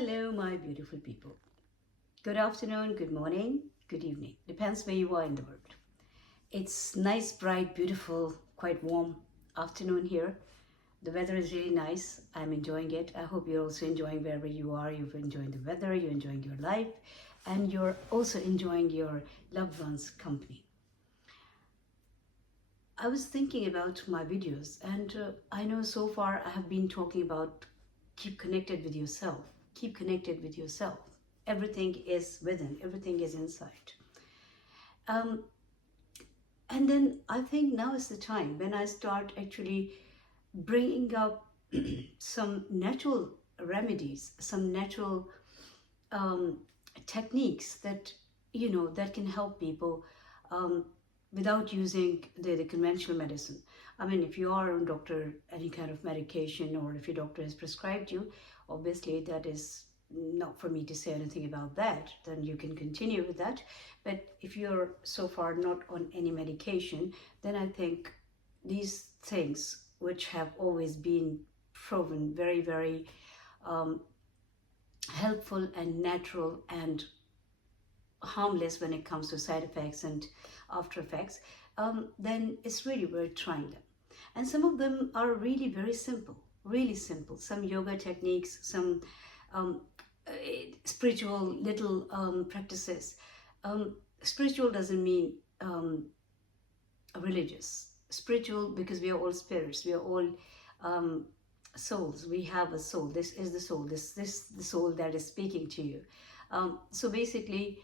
Hello, my beautiful people. Good afternoon, good morning, good evening. Depends where you are in the world. It's nice, bright, beautiful, quite warm afternoon here. The weather is really nice. I'm enjoying it. I hope you're also enjoying wherever you are. You're enjoying the weather, you're enjoying your life, and you're also enjoying your loved ones' company. I was thinking about my videos, and I know so far I have been talking about keep connected with yourself. Keep connected with yourself. Everything is within, everything is inside. Um, and then I think now is the time when I start actually bringing up some natural remedies, some natural um, techniques that that can help people um, without using the conventional medicine. I mean, if you are on doctor any kind of medication, or if your doctor has prescribed you, obviously that is not for me to say anything about that. Then you can continue with that. But if you're so far not on any medication, then I think these things, which have always been proven very, very helpful and natural and harmless when it comes to side effects and after effects, then it's really worth trying them. And some of them are really very simple, really simple. Some yoga techniques, some um, spiritual little practices. Spiritual doesn't mean religious. Spiritual, because we are all spirits, we are all souls. We have a soul. This is the soul. This the soul that is speaking to you. So basically,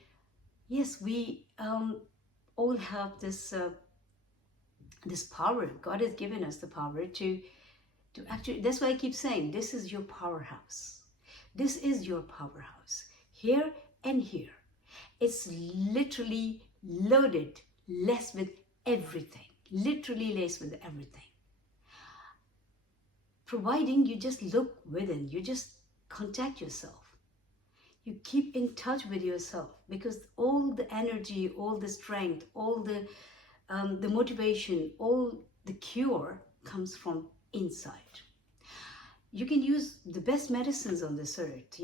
yes, we all have this power. God has given us the power to actually. That's why I keep saying this is your powerhouse. This is your powerhouse. Here and here, it's literally loaded, laced with everything. Literally laced with everything. Providing you just look within, you just contact yourself. You keep in touch with yourself, because all the energy, all the strength, all the motivation, all the cure comes from inside. You can use the best medicines on this earth,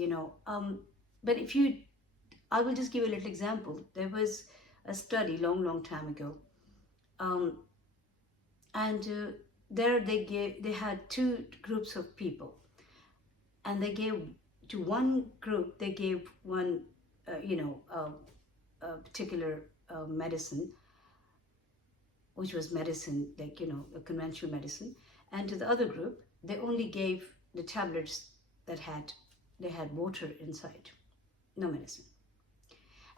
but I will just give a little example. There was a study long time ago, and there they had two groups of people, and they gave to one group, they gave one a particular medicine, which was medicine, like a conventional medicine, and to the other group they only gave the tablets that had water inside, no medicine.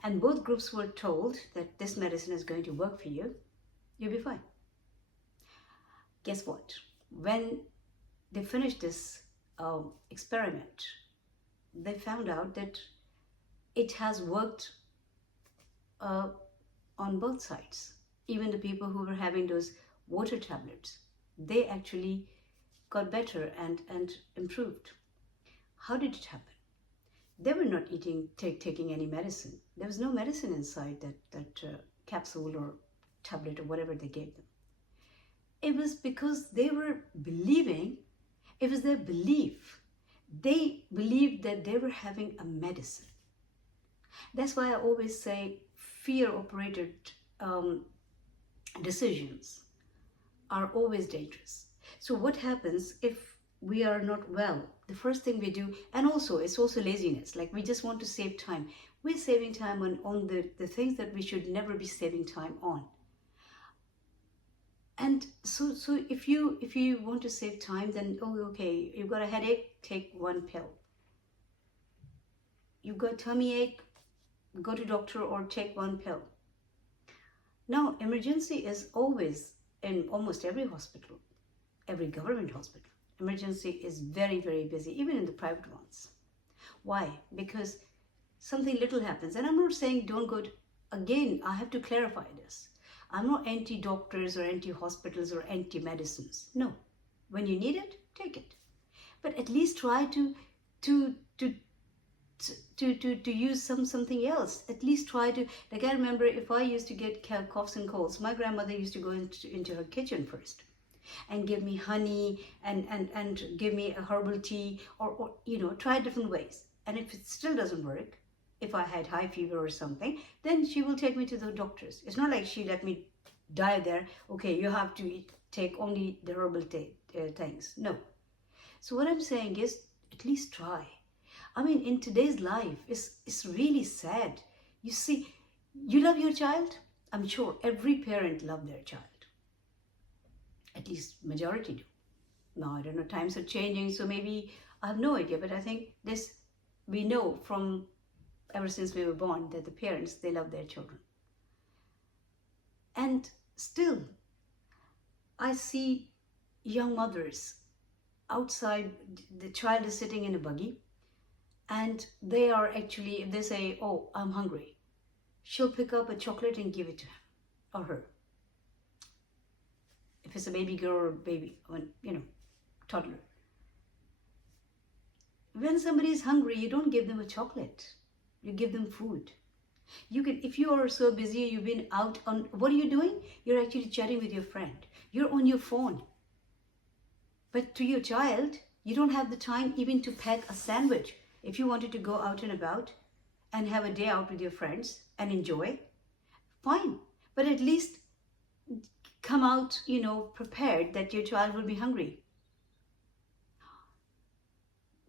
And both groups were told that this medicine is going to work for you, you'll be fine. Guess what? When they finished this experiment, they found out that it has worked on both sides. Even the people who were having those water tablets, they actually got better and improved. How did it happen? They were not taking any medicine. There was no medicine inside that capsule or tablet or whatever they gave them. It was because they were believing, it was their belief. They believed that they were having a medicine. That's why I always say fear-operated decisions are always dangerous. So what happens if we are not well? The first thing we do, and also it's also laziness, like we just want to save time. We're saving time on the things that we should never be saving time on. And so if you want to save time, then okay, you've got a headache, take one pill. You've got tummy ache, go to doctor or take one pill. Now, emergency is always in almost every hospital, every government hospital. Emergency is very, very busy, even in the private ones. Why? Because something little happens. And I'm not saying don't go to, again, I have to clarify this. I'm not anti-doctors or anti-hospitals or anti-medicines. No. When you need it, take it. But at least try to use something else. At least try to, like, I remember if I used to get coughs and colds, my grandmother used to go into her kitchen first and give me honey and give me a herbal tea, or try different ways. And if it still doesn't work, if I had high fever or something, then she will take me to the doctors. It's not like she let me die there. Okay, you have to take only the herbal things. No. So what I'm saying is, at least try. I mean, in today's life, it's really sad. You see, you love your child. I'm sure every parent loves their child. At least majority do. Now, I don't know, times are changing, so maybe I have no idea, but I think this, we know from ever since we were born that the parents, they love their children. And still, I see young mothers outside, the child is sitting in a buggy, and they are actually, if they say, oh, I'm hungry, she'll pick up a chocolate and give it to him or her. If it's a baby girl or baby, toddler. When somebody is hungry, you don't give them a chocolate. You give them food. You can, if you are so busy, you've been out on, what are you doing? You're actually chatting with your friend. You're on your phone. But to your child, you don't have the time even to pack a sandwich. If you wanted to go out and about and have a day out with your friends and enjoy, fine. But at least come out, prepared that your child will be hungry.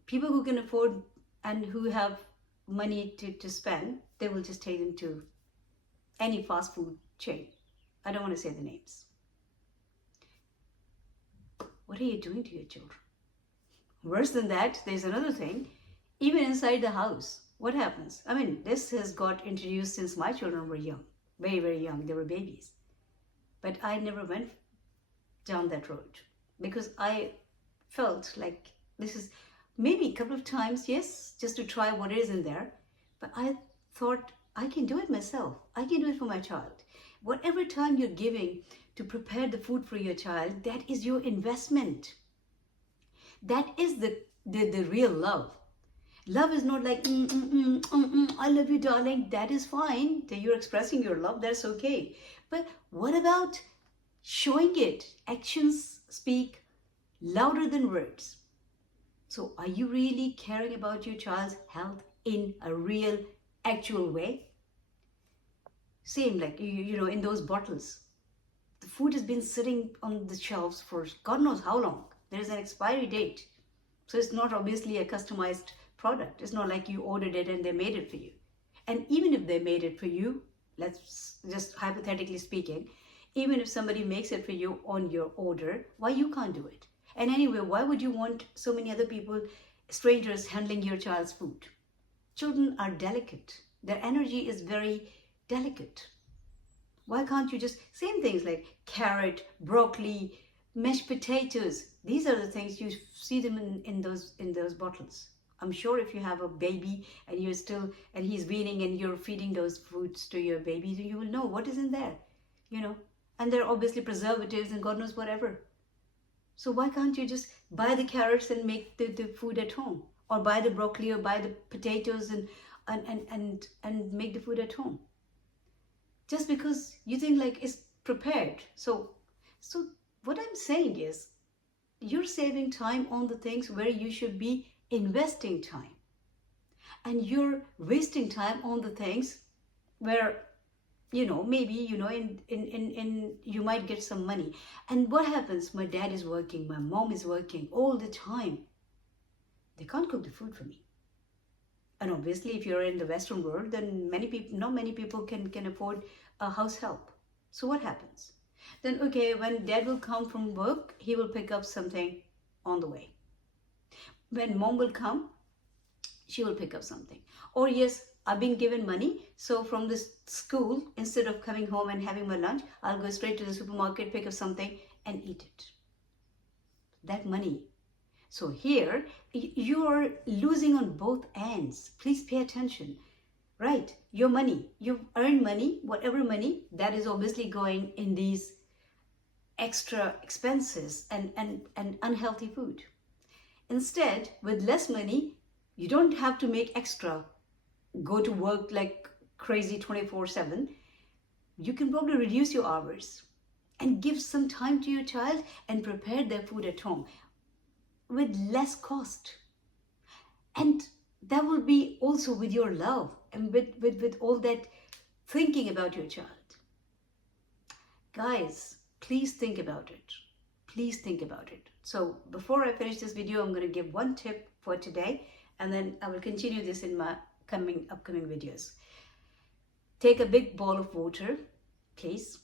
People who can afford and who have money to spend, they will just take them to any fast food chain. I don't want to say the names. What are you doing to your children? Worse than that, there's another thing. Even inside the house, what happens? I mean, this has got introduced since my children were young, very, very young. They were babies. But I never went down that road because I felt like this is maybe a couple of times, yes, just to try what is in there. But I thought I can do it myself. I can do it for my child. Whatever time you're giving to prepare the food for your child, that is your investment. That is the real love. Love is not like, I love you, darling. That is fine. That you're expressing your love, that's okay. But what about showing it? Actions speak louder than words. So are you really caring about your child's health in a real, actual way? Same like, in those bottles. The food has been sitting on the shelves for God knows how long. There is an expiry date. So it's not obviously a customized product. It's not like you ordered it and they made it for you. And even if they made it for you, let's just hypothetically speaking, even if somebody makes it for you on your order, why you can't do it? And anyway, why would you want so many other people, strangers, handling your child's food? Children are delicate. Their energy is very delicate. Why can't you just, same things like carrot, broccoli, mashed potatoes. These are the things you see them in those bottles. I'm sure if you have a baby and he's weaning and you're feeding those foods to your baby, you will know what is in there, And there are obviously preservatives and God knows whatever. So why can't you just buy the carrots and make the food at home, or buy the broccoli or buy the potatoes and make the food at home? Just because you think like it's prepared. So what I'm saying is, you're saving time on the things where you should be investing time, and you're wasting time on the things where maybe in you might get some money. And what happens? My dad is working, my mom is working all the time. They can't cook the food for me. And obviously if you're in the Western world, then not many people can afford a house help. So what happens? Then okay, when dad will come from work, he will pick up something on the way. When mom will come, she will pick up something. Or yes, I've been given money, so from this school, instead of coming home and having my lunch, I'll go straight to the supermarket, pick up something and eat it. That money. So here, you are losing on both ends. Please pay attention. Right, your money, you've earned money, whatever money, that is obviously going in these extra expenses and unhealthy food. Instead, with less money, you don't have to make extra, go to work like crazy 24/7. You can probably reduce your hours and give some time to your child and prepare their food at home with less cost. And that will be also with your love and with all that thinking about your child. Guys, please think about it. Please think about it. So before I finish this video, I'm going to give one tip for today, and then I will continue this in my upcoming videos. Take a big bowl of water, please.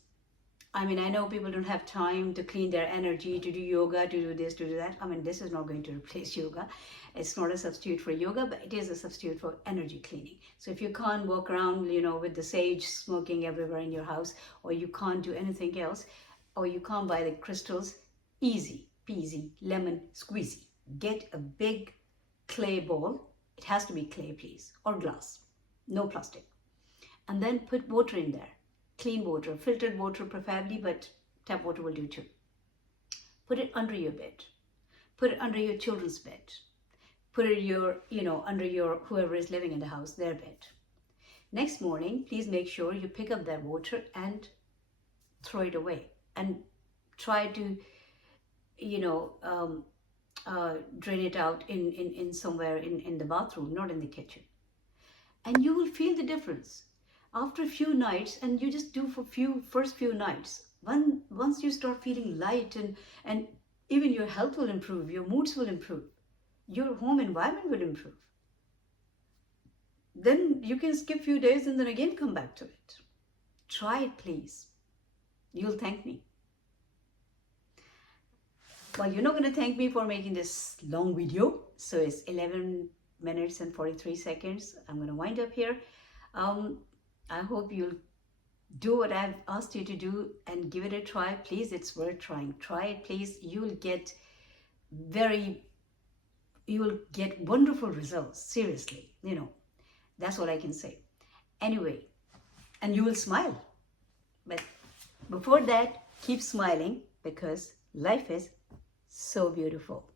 I mean, I know people don't have time to clean their energy, to do yoga, to do this, to do that. I mean, this is not going to replace yoga. It's not a substitute for yoga, but it is a substitute for energy cleaning. So if you can't walk around, you know, with the sage smoking everywhere in your house, or you can't do anything else, or you can't buy the crystals, easy peasy, lemon squeezy. Get a big clay bowl. It has to be clay, please, or glass, no plastic. And then put water in there. Clean water, filtered water preferably, but tap water will do too. Put it under your bed. Put it under your children's bed. Put it under your whoever is living in the house, their bed. Next morning, please make sure you pick up that water and throw it away. And try to, drain it out in somewhere in the bathroom, not in the kitchen. And you will feel the difference. After a few nights, and you just do for first few nights, once you start feeling light and even your health will improve, your moods will improve, your home environment will improve. Then you can skip few days and then again come back to it. Try it, please. You'll thank me. Well, you're not going to thank me for making this long video. So it's 11 minutes and 43 seconds. I'm going to wind up here. I hope you'll do what I've asked you to do and give it a try. Please, it's worth trying. Try it, please. You will get wonderful results. Seriously, that's what I can say. Anyway, and you will smile. But before that, keep smiling because life is so beautiful.